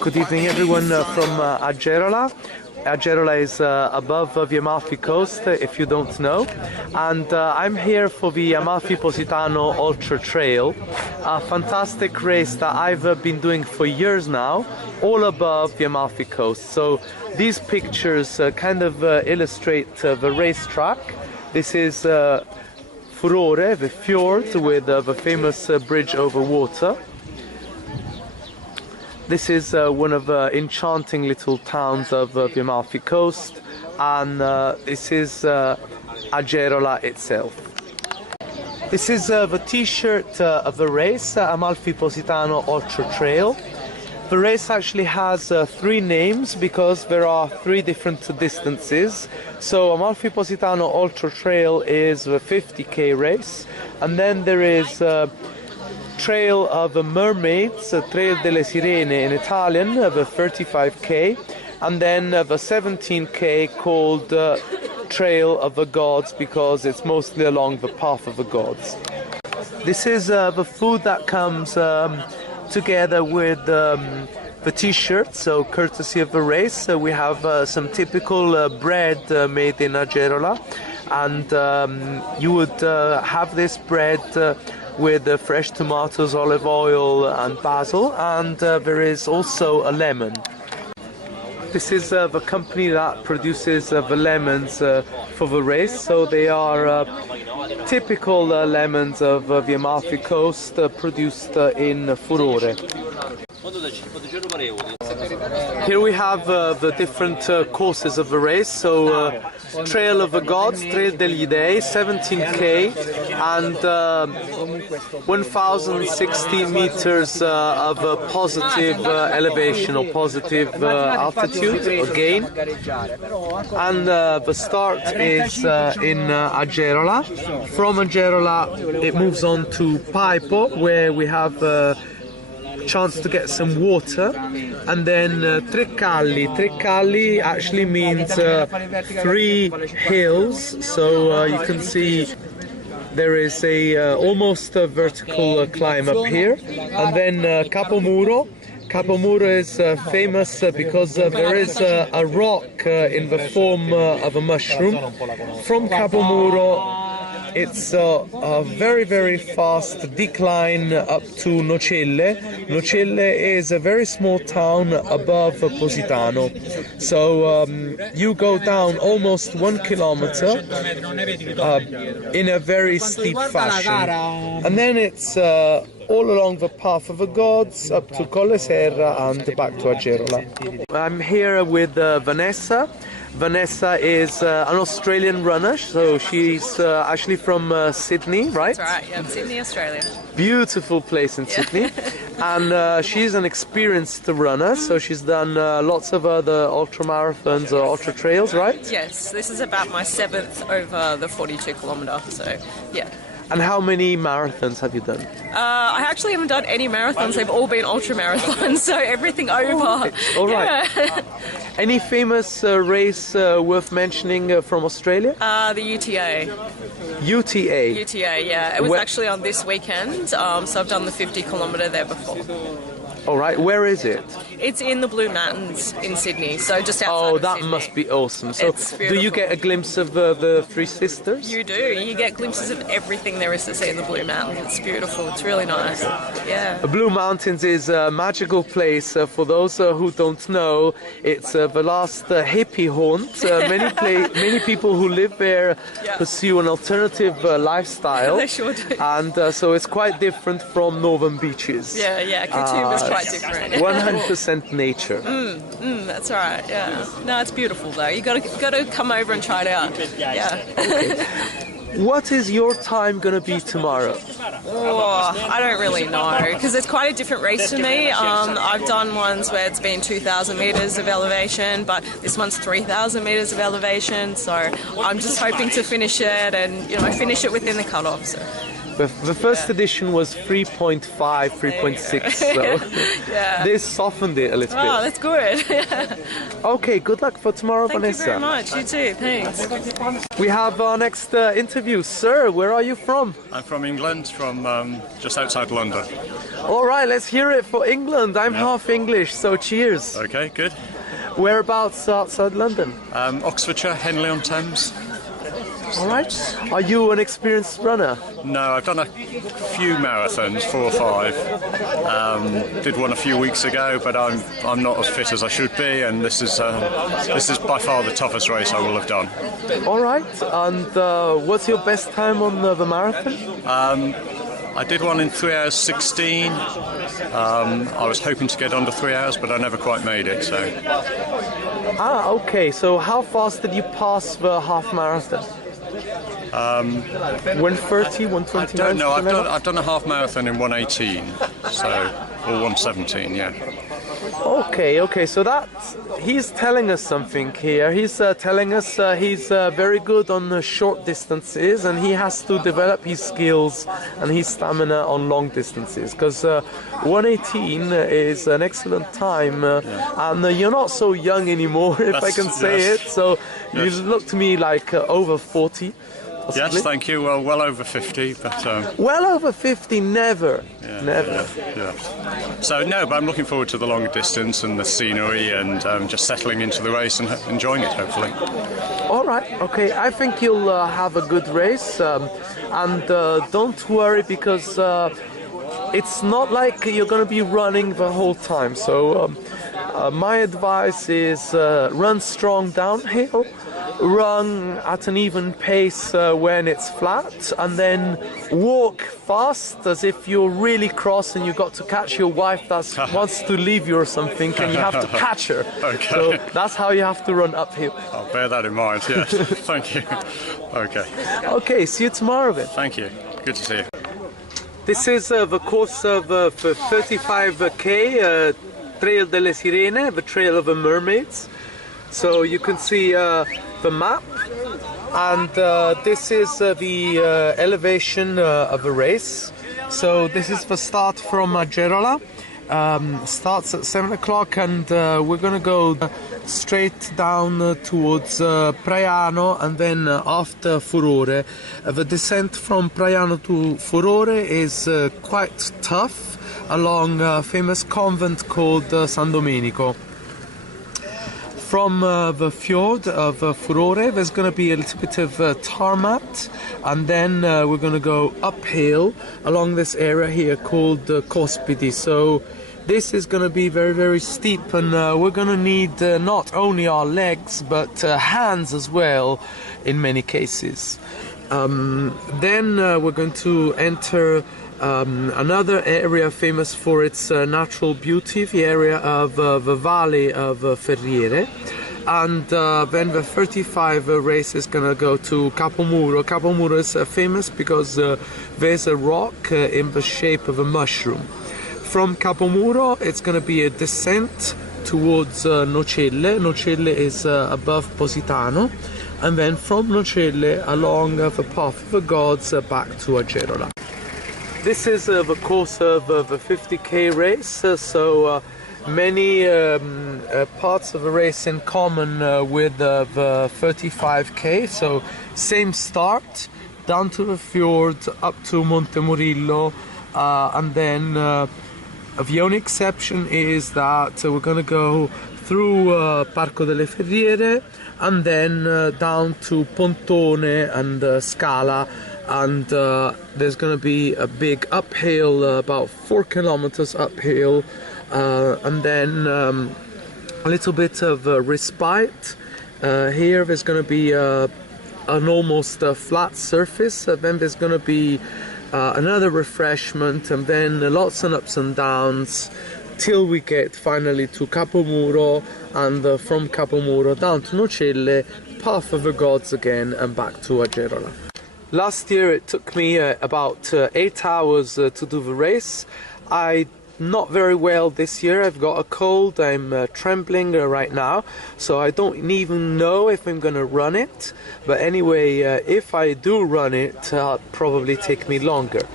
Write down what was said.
Good evening everyone from Agerola. Agerola is above the Amalfi Coast, if you don't know. And I'm here for the Amalfi Positano Ultratrail, a fantastic race that I've been doing for years now, all above the Amalfi Coast. So these pictures kind of illustrate the racetrack. This is Furore, the fjord with the famous bridge over water. This is one of the enchanting little towns of the Amalfi Coast, and this is Agerola itself. This is the t-shirt of the race, Amalfi Positano Ultratrail. The race actually has three names because there are three different distances. So Amalfi Positano Ultratrail is the 50k race, and then there is Trail of the Murmaids, Trail delle Sirene in Italian, the 35k, and then the 17k called Trail of the Gods because it's mostly along the path of the gods. This is the food that comes together with the t-shirt, so courtesy of the race. We have some typical bread made in Agerola, and you would have this bread with fresh tomatoes, olive oil and basil, and there is also a lemon. This is the company that produces the lemons for the race, so they are typical lemons of the Amalfi Coast produced in Furore. Here we have the different courses of the race, so Trail of the Gods, Trail degli Dei, 17k, and 1060 meters of positive elevation or positive altitude or gain. And the start is in Agerola. From Agerola it moves on to Paipo, where we have chance to get some water, and then Treccalli. Treccalli actually means three hills, so you can see there is a almost a vertical climb up here, and then Capomuro. Capomuro is famous because there is a rock in the form of a mushroom. From Capomuro it's a very, very fast decline up to Nocelle. Nocelle is a very small town above Positano. So you go down almost 1 kilometer in a very steep fashion. And then it's all along the path of the gods up to Colle Serra and back to Agerola. I'm here with Vanessa. Vanessa is an Australian runner, so she's actually from Sydney, right? That's right, yeah, Sydney, Australia. Beautiful place in Sydney. And she's an experienced runner, so she's done lots of other ultramarathons or ultra trails, right? Yes, this is about my 7th over the 42 kilometre, so yeah. And how many marathons have you done? I actually haven't done any marathons. They've all been ultra marathons, so everything over. All right. Yeah. Any famous race worth mentioning from Australia? The UTA. UTA? UTA, yeah. It was actually on this weekend, so I've done the 50 kilometre there before. All right. Where is it? It's in the Blue Mountains in Sydney, so just outside of Sydney. That must be awesome. So do you get a glimpse of the Three Sisters? You do. You get glimpses of everything there is to see in the Blue Mountains. It's beautiful. It's really nice. Yeah. The Blue Mountains is a magical place. For those who don't know, it's the last hippie haunt. Many people who live there pursue an alternative lifestyle. They sure do. And so it's quite different from northern beaches. Yeah. Khartoum is quite different. 100% nature. That's right. Yeah. No, it's beautiful though. You got to come over and try it out. Yeah. Okay. What is your time going to be tomorrow? Oh, I don't really know because it's quite a different race to me. I've done ones where it's been 2,000 metres of elevation, but this one's 3,000 metres of elevation. So I'm just hoping to finish it and finish it within the cutoff. So. The first edition was 3.5, 3.6, so Yeah. this softened it a little Oh, bit. that's good. Okay, good luck for tomorrow, Thank Vanessa. you very much. You too. Thanks. We have our next interview. Sir, where are you from? I'm from England, from just outside London. All right, let's hear it for England. I'm Yeah. half English, so cheers. Okay, good. Whereabouts outside London? Oxfordshire, Henley-on-Thames. All right. Are you an experienced runner? No, I've done a few marathons, 4 or 5. Did one a few weeks ago, but I'm not as fit as I should be, and this is by far the toughest race I will have done. All right. And what's your best time on the marathon? I did one in 3 hours 16. I was hoping to get under 3 hours, but I never quite made it. So Ah, okay. So how fast did you pass the half marathon? 130, 129? I don't know. something like that? I've done a half marathon in 118, so or 117, yeah. Okay, so he's telling us something here. He's telling us he's very good on the short distances, and he has to develop his skills and his stamina on long distances, because 118 is an excellent time, and you're not so young anymore, if I can say yes. it, so you Yes. look to me like over 40. Possibly. Yes, thank you. Well over 50, but Well over 50, never. yeah. So no, but I'm looking forward to the longer distance and the scenery and just settling into the race and enjoying it, hopefully. All right, okay. I think you'll have a good race, and don't worry, because it's not like you're going to be running the whole time. So my advice is run strong downhill, run at an even pace when it's flat, and then walk fast as if you're really cross and you've got to catch your wife that wants to leave you or something, and you have to catch her. Okay. So that's how you have to run uphill. I'll bear that in mind, yes. Thank you. Okay, Okay, see you tomorrow then. thank you. Good to see you. This is the course of 35k Trail delle Sirene, the Trail of the Mermaids. So you can see the map, and this is the elevation of the race. So this is the start from Gerola. Starts at 7 o'clock, and we're gonna go straight down towards Praiano, and then after Furore. The descent from Praiano to Furore is quite tough, along a famous convent called San Domenico. From the fjord of Furore, there's going to be a little bit of tarmac, and then we're going to go uphill along this area here called Cospiti. So this is going to be very, very steep, and we're going to need not only our legs but hands as well in many cases. Then we're going to enter another area famous for its natural beauty, the area of the Valley of Ferriere, and then the 35 race is going to go to Capomuro. Capomuro is famous because there's a rock in the shape of a mushroom. From Capomuro it's going to be a descent towards Nocelle. Nocelle is above Positano, and then from Nocelle along the path of the gods back to Agerola. This is the course of the 50k race, so many parts of the race in common with the 35k. So same start, down to the fjord, up to Monte Murillo, and then the only exception is that we're going to go through Parco delle Ferriere, and then down to Pontone and Scala, and there's going to be a big uphill, about 4 kilometers uphill, and then a little bit of respite. Here there's going to be an almost flat surface, then there's going to be another refreshment, and then lots of ups and downs till we get finally to Capomuro, and from Capomuro down to Nocelle, path of the gods again, and back to Agerola. Last year it took me about 8 hours to do the race. I not very well this year. I've got a cold, I'm trembling right now, so I don't even know if I'm gonna run it. But anyway, if I do run it, it'll probably take me longer.